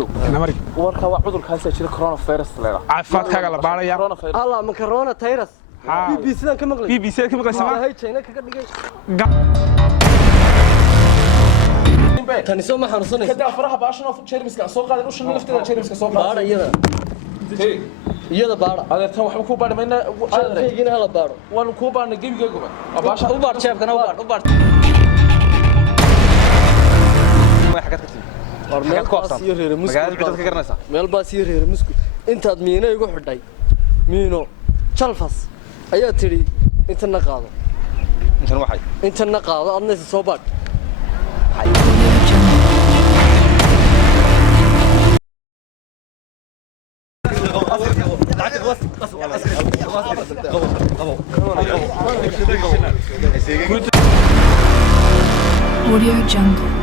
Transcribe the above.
Idriso namari warka waa cudurkaas jira coronavirus leeyahay caafimaadkaaga la baaraya Allah ma coronavirus BBC dan ka maqlay BBC ka maqlaysa ma hay China kaga dhigay tani soo ma xanuunsanaysa kada faraha baashan oo jeermiska soo qaaday u shan lafteeda jeermiska soo qaaday baara iyada baara adeertan waxba ku baadhmayna adeerkaygiina hala baaro waan ku baadhnay gebigeeguba baasha u baar jeebkana u baar meel baas iyo reer musku meel baas iyo reer musku intaad miino igu xidhay miino jalfas ayaa tiri intana qaado intana qaado adna soo baad Audio Jungle.